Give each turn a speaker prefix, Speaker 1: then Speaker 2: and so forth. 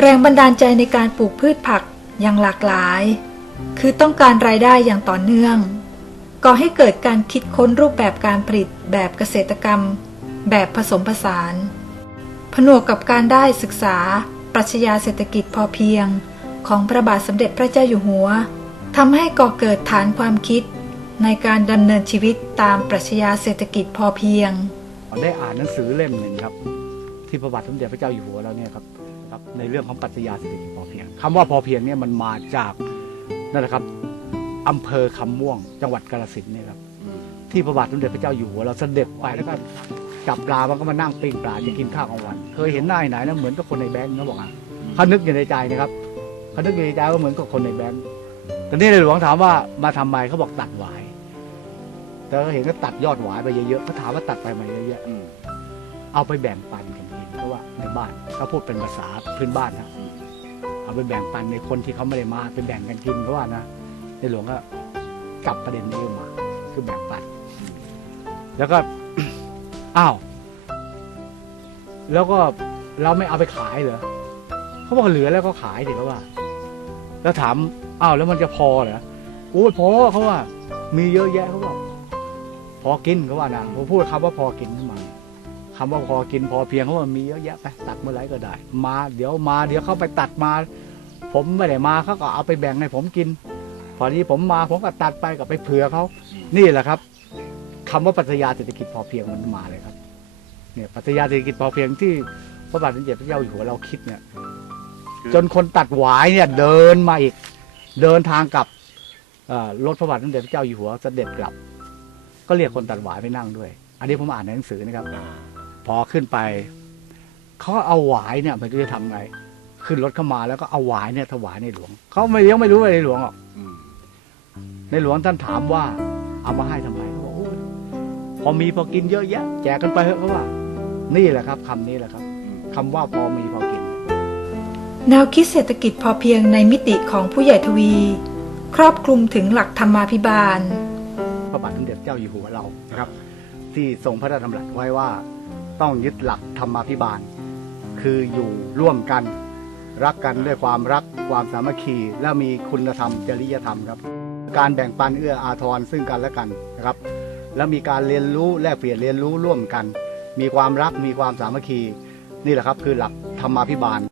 Speaker 1: แรงบันดาลใจในการปลูกพืชผักอย่างหลากหลาย คือต้องการรายได้อย่างต่อเนื่อง ก่อให้เกิดการคิดค้นรูปแบบการผลิตแบบเกษตรกรรม แบบผสมผสาน ผนวกกับการได้ศึกษา ปรัชญาเศรษฐกิจพอเพียง ของพระบาทสมเด็จพระเจ้าอยู่หัวทำให้ก่อเกิดฐานความคิด ในการดำเนินชีวิตตามปรัชญาเศรษฐกิจพอเพียง
Speaker 2: ได้อ่านหนังสือเล่มหนึ่งครับ ที่พระบาทสมเด็จพระเจ้าอยู่หัวเราเนี่ยครับ ครับในเรื่องของปรัชญาเศรษฐกิจพอเพียงคำว่าพอเพียงเนี่ยมันมาจากนั่นแหละครับอำเภอคำม่วง จังหวัดกาฬสินธุ์เนี่ยครับที่พระบาทสมเด็จพระเจ้าอยู่หัวเราเสด็จไปแล้วก็จับปลามันก็มานั่งปิ้งปลาจะกินข้าวกลางวัน เคยเห็นหน้าไหนนะเหมือนกับคนในแบงค์เขาบอกอะเขานึกอยู่ในใจนะครับเขานึกอยู่ในใจว่าเหมือนกับคนในแบงค์ตอนนี้ในหลวงถามว่ามาทำไมเขาบอกตัดหวายแต่ก็เห็นก็ตัดยอดหวายไปเยอะๆเขาถามว่าตัดไปไหมเยอะแยะเอาไปแบ่งปันกัน ในบ้านเขาพูดเป็นภาษาพื้นบ้านนะเอาไปแบ่งปันในคนที่เขาไม่ได้มาไปแบ่งกันกินเพราะว่านะในหลวงก็กลับประเด็นนี้มา คือแบ่งปัน แล้วก็อ้าวแล้วก็เราไม่เอาไปขายเหรอเขาบอกเหลือแล้วก็ขายดิเขาว่า แล้วถามอ้าวแล้วมันจะพอเหรอโอ้ยพอเขาว่า มีเยอะแยะเขาบอกพอกินเขาว่านะผมพูดคำว่าพอกินขึ้นมา คำว่าพอกินพอเพียงเขาว่ามีเยอะแยะไปตัดเมื่อไหรก็ได้ มาเดี๋ยวมาเดี๋ยวเขาไปตัดมา ผมไม่ได้มาเขาก็เอาไปแบ่งให้ผมกิน พอนี้ผมมาผมก็ตัดไปกับไปเผื่อเขา นี่แหละครับคำว่าปรัชญาเศรษฐกิจพอเพียงมันมาเลยครับ เนี่ยปรัชญาเศรษฐกิจพอเพียงที่พระบาทสมเด็จพระเจ้าอยู่หัวเราคิดเนี่ย จนคนตัดหวายเนี่ยเดินมาอีก เดินทางกลับเอ่อรถพระบาทสมเด็จพระเจ้าอยู่หัวเสด็จกลับ ก็เรียกคนตัดหวายไปนั่งด้วย อันนี้ผมอ่านในหนังสือนะครับ พอขึ้นไปเขาก็เอาหวายเนี่ยไม่รู้จะทำไง ขึ้นรถเข้ามาแล้วก็เอาหวายเนี่ยถวายในหลวงเขาไม่ยังไม่รู้อะไรในหลวงหรอกในหลวงท่านถามว่า เอามาให้ทำไมเขาบอกโอ้ยพอมีพอกินเยอะแยะ แจกกันไปเถอะเขาว่า นี่แหละครับคำนี้แหละครับคำว่าพอมีพอกิน
Speaker 1: แนวคิดเศรษฐกิจพอเพียงในมิติของผู้ใหญ่ทวี ครอบคลุมถึงหลักธรรมาภิบาล
Speaker 2: พระบาทสมเด็จเจ้าอยู่หัวเรานะครับ ที่ทรงพระราชดำรัสไว้ว่า ต้องยึดหลักธรรมาภิบาล คืออยู่ร่วมกัน รักกันด้วยความรักความสามัคคีและมีคุณธรรมจริยธรรมครับ การแบ่งปันเอื้ออาทรซึ่งกันและกันนะครับ และมีการเรียนรู้แลกเปลี่ยนเรียนรู้ร่วมกัน มีความรักมีความสามัคคี นี่แหละครับคือหลักธรรมาภิบาล